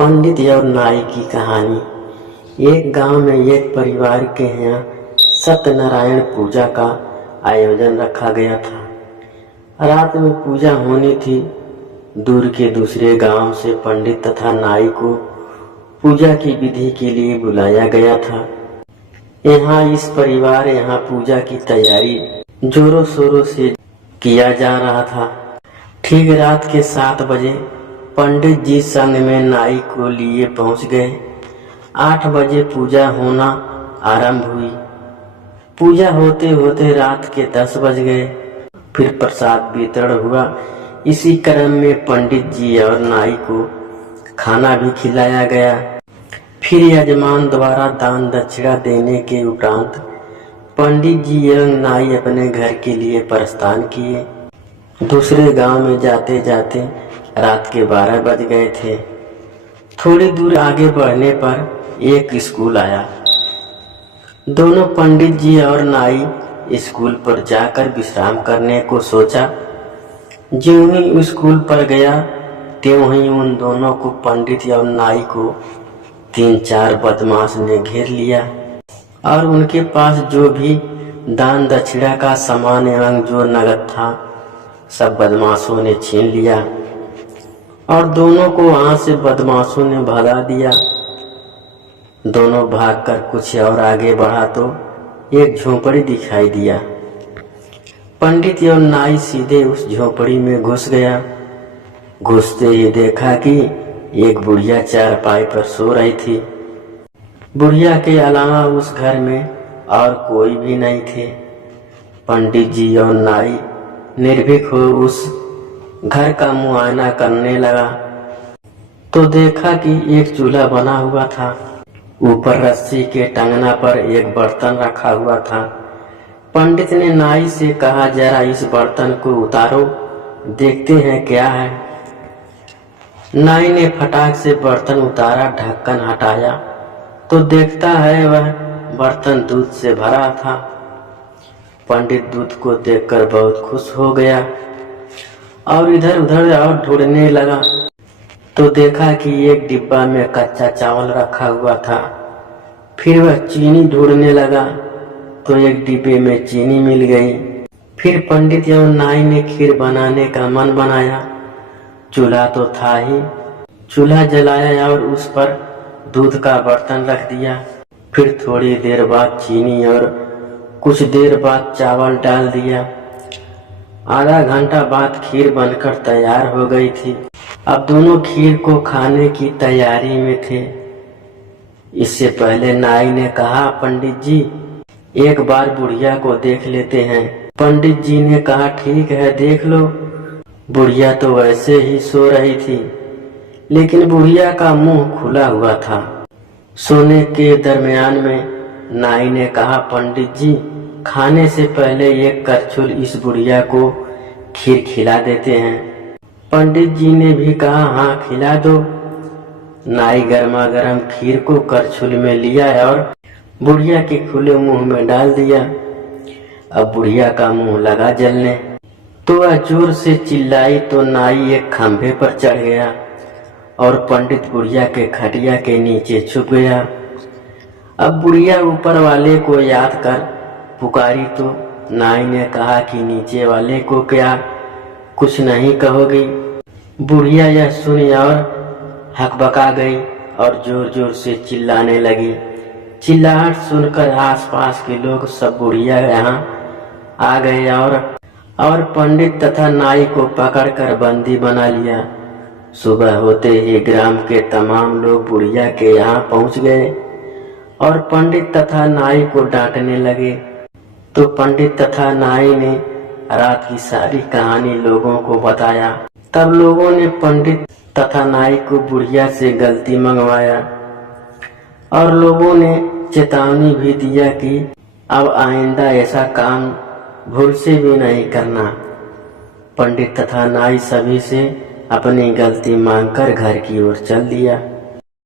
पंडित और नाई की कहानी। एक गांव में एक परिवार के यहाँ सत्यनारायण पूजा का आयोजन रखा गया था। रात में पूजा होनी थी। दूर के दूसरे गांव से पंडित तथा नाई को पूजा की विधि के लिए बुलाया गया था। इस परिवार पूजा की तैयारी जोरों शोरों से किया जा रहा था। ठीक रात के 7 बजे पंडित जी संग में नाई को लिए पहुंच गए। 8 बजे पूजा होना आरंभ हुई। पूजा होते होते रात के 10 बज गए। फिर प्रसाद वितरण हुआ। इसी क्रम में पंडित जी और नाई को खाना भी खिलाया गया। फिर यजमान द्वारा दान दक्षिणा देने के उपरांत पंडित जी एवं नाई अपने घर के लिए प्रस्थान किए। दूसरे गांव में जाते जाते रात के 12 बज गए थे। थोड़ी दूर आगे बढ़ने पर एक स्कूल आया। दोनों पंडित जी और नाई स्कूल पर जाकर विश्राम करने को सोचा। ज्यों ही स्कूल पर गया त्यों ही उन दोनों को, पंडित और नाई को 3-4 बदमाश ने घेर लिया और उनके पास जो भी दान दक्षिणा का सामान एवं जो नगद था सब बदमाशों ने छीन लिया और दोनों को वहां से बदमाशों ने भगा दिया। दोनों भागकर कुछ और आगे बढ़ा तो एक झोपड़ी दिखाई दिया। पंडित और नाई सीधे उस झोपड़ी में घुस गया। घुसते ही देखा कि एक बुढ़िया चारपाई पर सो रही थी। बुढ़िया के अलावा उस घर में और कोई भी नहीं थे। पंडित जी और नाई निर्भीक हो उस घर का मुआयना करने लगा तो देखा कि एक चूल्हा बना हुआ था। ऊपर रस्सी के टंगना पर एक बर्तन रखा हुआ था। पंडित ने नाई से कहा, जरा इस बर्तन को उतारो, देखते हैं क्या है। नाई ने फटाक से बर्तन उतारा, ढक्कन हटाया तो देखता है वह बर्तन दूध से भरा था। पंडित दूध को देखकर बहुत खुश हो गया और इधर उधर और ढूंढने लगा तो देखा कि एक डिब्बा में कच्चा चावल रखा हुआ था। फिर वह चीनी ढूंढने लगा तो एक डिब्बे में चीनी मिल गई। फिर पंडित एवं नाई ने खीर बनाने का मन बनाया। चूल्हा तो था ही। चूल्हा जलाया और उस पर दूध का बर्तन रख दिया। फिर थोड़ी देर बाद चीनी और कुछ देर बाद चावल डाल दिया। आधा घंटा बाद खीर बनकर तैयार हो गई थी। अब दोनों खीर को खाने की तैयारी में थे। इससे पहले नाई ने कहा, पंडित जी एक बार बुढ़िया को देख लेते हैं। पंडित जी ने कहा, ठीक है देख लो। बुढ़िया तो वैसे ही सो रही थी, लेकिन बुढ़िया का मुंह खुला हुआ था। सोने के दरमियान में नाई ने कहा, पंडित जी खाने से पहले एक करछुल इस बुढ़िया को खीर खिला देते हैं। पंडित जी ने भी कहा, हाँ खिला दो। नाई गर्मा गर्म खीर को करछुल में लिया और बुढ़िया के खुले मुंह में डाल दिया। अब बुढ़िया का मुंह लगा जलने तो वह जोर से चिल्लाई तो नाई एक खंभे पर चढ़ गया और पंडित बुढ़िया के खटिया के नीचे छुप गया। अब बुढ़िया ऊपर वाले को याद कर पुकारी तो नाई ने कहा कि नीचे वाले को क्या कुछ नहीं कहोगी। बुढ़िया यह सुनी और हकबका गई और जोर जोर से चिल्लाने लगी। चिल्लाहट सुनकर आसपास के लोग सब बुढ़िया यहाँ आ गए और पंडित तथा नाई को पकड़कर बंदी बना लिया। सुबह होते ही ग्राम के तमाम लोग बुढ़िया के यहाँ पहुँच गए और पंडित तथा नाई को डांटने लगे। तो पंडित तथा नाई ने रात की सारी कहानी लोगों को बताया। तब लोगों ने पंडित तथा नाई को बुढ़िया से गलती मंगवाया और लोगों ने चेतावनी भी दिया कि अब आइंदा ऐसा काम भूल से भी नहीं करना। पंडित तथा नाई सभी से अपनी गलती मांगकर घर की ओर चल दिया।